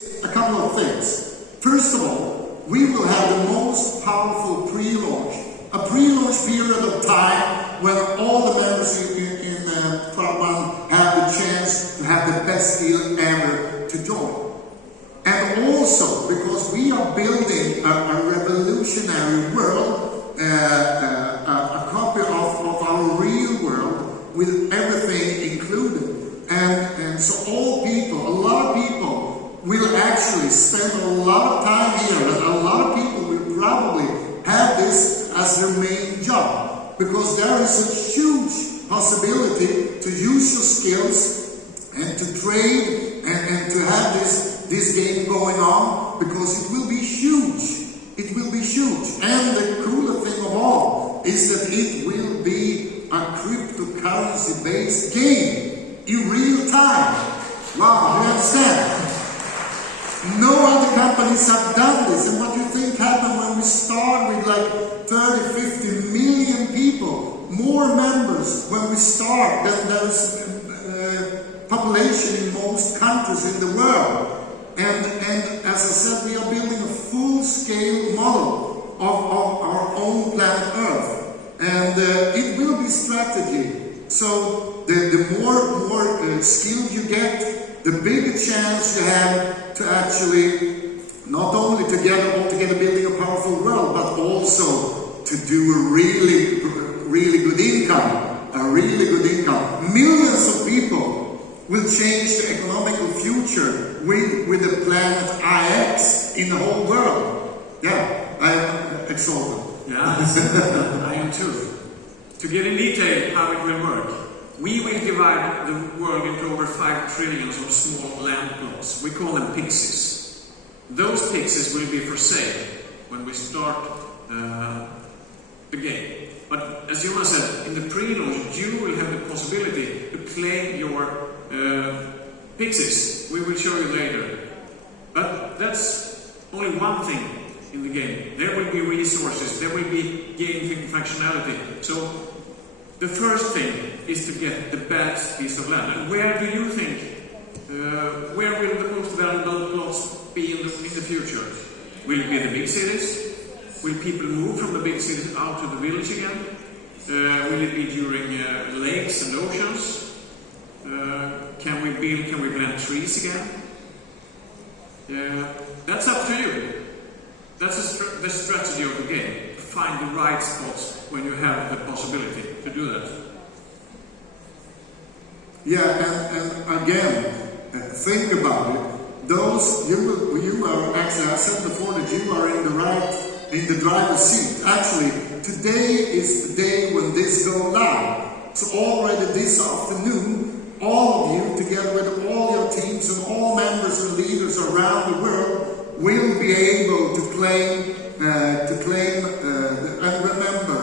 A couple of things. First of all, we will have the most powerful pre-launch. A pre-launch period of time when all the members in Cloud One have the chance to have the best deal ever to join. And also, because we are building a revolutionary world, a copy of our real world with everything included. And so all people, a lot of people will actually spend a lot of time here, and a lot of people will probably have this as their main job, because there is a huge possibility to use your skills and to trade and to have this game going on, because it will be huge. It will be huge. And the cooler thing of all is that it will be a cryptocurrency-based game in real time. Wow, you understand? No other companies have done this. And what do you think happened when we start with like 30, 50 million people, more members when we start than there's population in most countries in the world. And as I said, we are building a full-scale model of our own planet Earth. And it will be strategy. So the more skilled you get, the bigger chance you have to actually not only altogether building a powerful world, but also to do a really good income. A really good income. Millions of people will change the economical future with the planet IX in the whole world. Yeah, I am exalted. Yeah, I am too. To get in detail how it will work, we will divide the world into over 5 trillion of small land plots. We call them pixies. Those pixies will be for sale when we start the game. But as Jonas said, in the pre-launch, you will have the possibility to claim your pixies. We will show you later. But that's only one thing in the game. There will be resources, there will be game functionality. So the first thing is to get the best piece of land. And where do you think, where will the most valuable plots be in the future? Will it be the big cities? Will people move from the big cities out to the village again? Will it be during lakes and oceans? Can we plant trees again? That's up to you. That's the strategy of the game. To find the right spots when you have the possibility to do that. Yeah, and again, think about it. Those you are actually, I said before that you are in the driver's seat. Actually, today is the day when this goes live. So already this afternoon, all of you, together with all your teams and all members and leaders around the world, will be able to claim and remember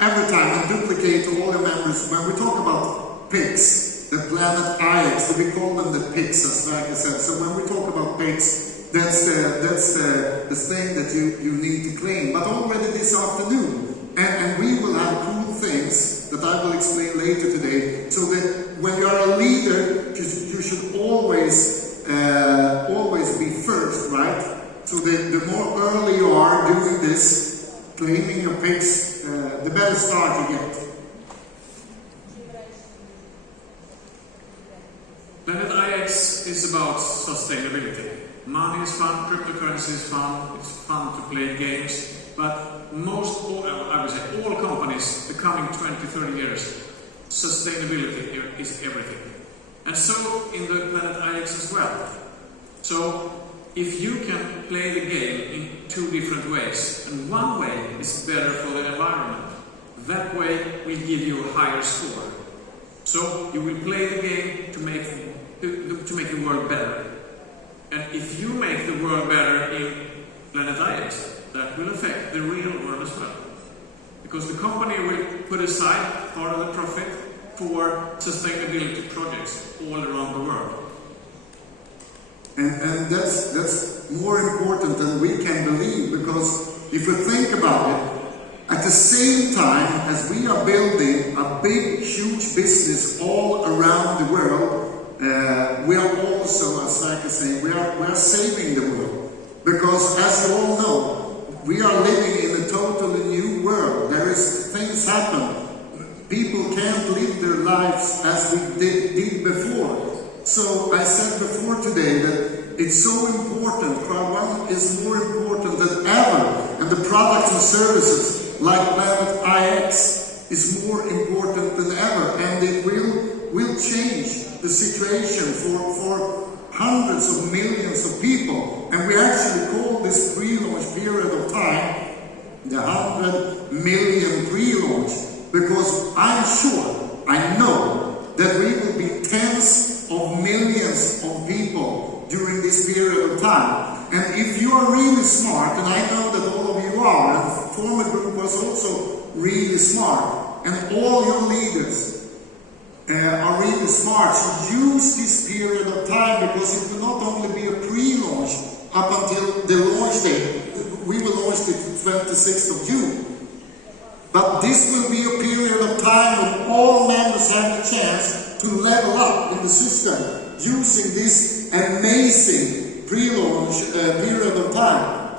every time and duplicate to all your members. When we talk about PIX, the planet IX, we call them the PIX, as like I said. So when we talk about PIX, that's the thing that you need to claim. But already this afternoon, and we will have cool things that I will explain later today. So that when you are a leader, you should always be first, right? So the more early you are doing this, claiming your picks, the better start you get. Planet IX is about sustainability. Money is fun, cryptocurrency is fun, it's fun to play games, but I would say all companies, the coming 20-30 years, sustainability is everything. And so in the Planet IX as well. So if you can play the game in 2 different ways, and one way is better for the environment, that way will give you a higher score. So you will play the game to make the world better. And if you make the world better in Planet IX, that will affect the real world as well. Because the company will put aside part of the profit for sustainability projects all around the world. And that's more important than we can believe, because if we think about it, at the same time as we are building a big, huge business all around the world, we are also, as Sverker is saying, we are saving the world. Because as you all know, we are living in a totally new world. There is things happen. People can't live their lives as we did before. So I said before today that it's so important. Crowd1 is more important than ever. And the products and services like Planet IX is more important than ever. And it will change the situation for hundreds of millions of people. And we actually call this pre-launch period of time the 100 million pre-launch, because I'm sure, I know, that we will be tens of millions of people during this period of time. And if you are really smart, and I know that all of you are, and former group was also really smart, and all your leaders are really smart, so use this period of time, because it will not only be a pre-launch up until the launch date. We will launch it the 26th of June. But this will be a period of time when all members have the chance to level up in the system using this amazing pre-launch period of time.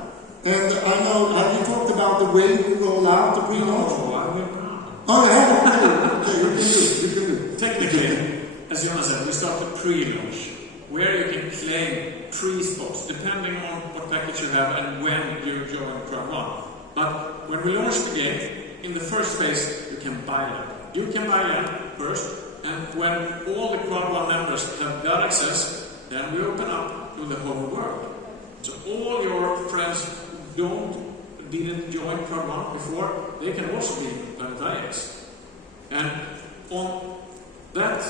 And I know, have you talked about the way we roll out the pre-launch? Oh, I will not. Oh, you haven't? Okay, you can do. Technically, as Jonas said, we start the pre-launch, where you can claim 3 spots, depending on what package you have and when you join Crowd1. But when we launch the game, in the first phase, you can buy land. You can buy land first, and when all the Crowd1 members have that access, then we open up to the whole world. So all your friends who didn't join Crowd1 before, they can also be Planet IX. And on that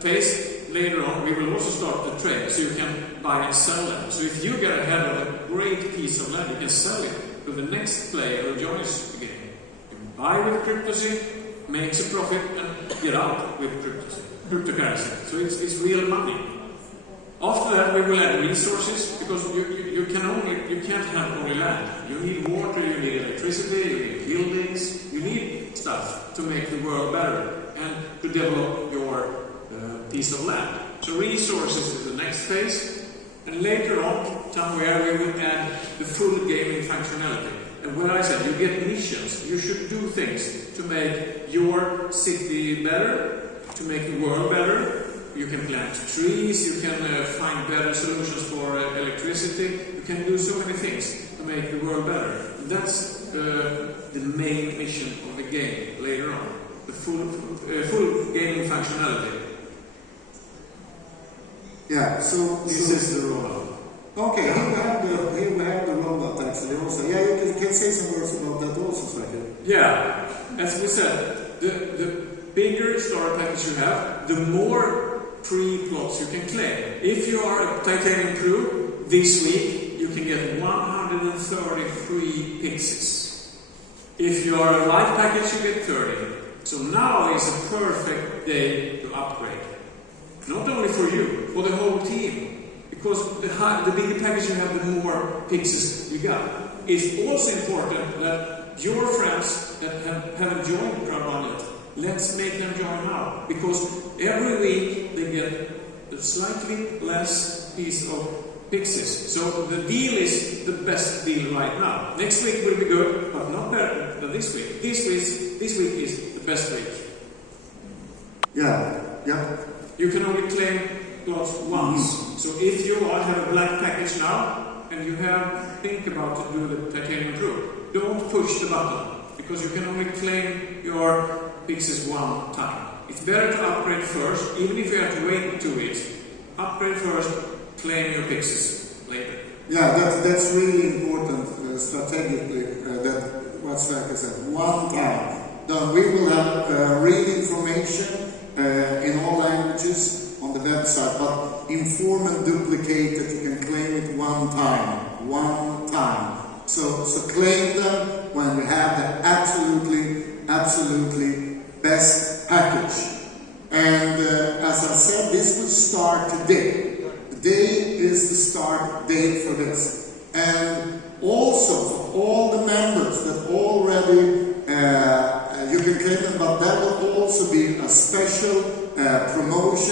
phase, later on, we will also start the trade, so you can buy and sell them. So if you get ahead of a great piece of land, you can sell it to the next player who joins the game. You can buy with Cryptosea, makes a profit, and get out with cryptocurrency. So it's real money. After that, we will add resources, because you can't have only land. You need water, you need electricity, you need buildings, you need stuff to make the world better and to develop your piece of land. So resources is the next phase, and later on, somewhere we will add the full gaming functionality. And when I said you get missions, you should do things to make your city better, to make the world better. You can plant trees, you can find better solutions for electricity, you can do so many things to make the world better. That's the main mission of the game later on, the full gaming functionality. Yeah, so this is the rollout. Okay, here we have the rollout actually also. Yeah, you can say some words about that also, Sverker. Yeah, as we said, the bigger starter package you have, the more free plots you can claim. If you are a Titanium crew, this week you can get 130 free pixies. If you are a light package, you get 30. So now is a perfect day to upgrade. Not only for you, for the whole team. Because the bigger package you have, the more pixies you got. It's also important that your friends that haven't joined Crowd1 yet, let's make them join now. Because every week they get a slightly less piece of pixies. So the deal is the best deal right now. Next week will be good, but not better than this week. This week is the best week. Yeah. You can only claim plots once. So if you have a black package now, and you think about to do the Titanium crew, don't push the button, because you can only claim your pixies one time. It's better to upgrade first, even if you have to wait 2 weeks. Upgrade first, claim your pixies later. Yeah, that's really important strategically, that what Sverker said. One time. Then we will have real information in all languages on the website, but inform and duplicate that you can claim it one time. So claim them when you have the absolutely best package. And as I said, this will start today. Today is the start date for this. And also for all the members that already you can claim them, but that will also be a special promotion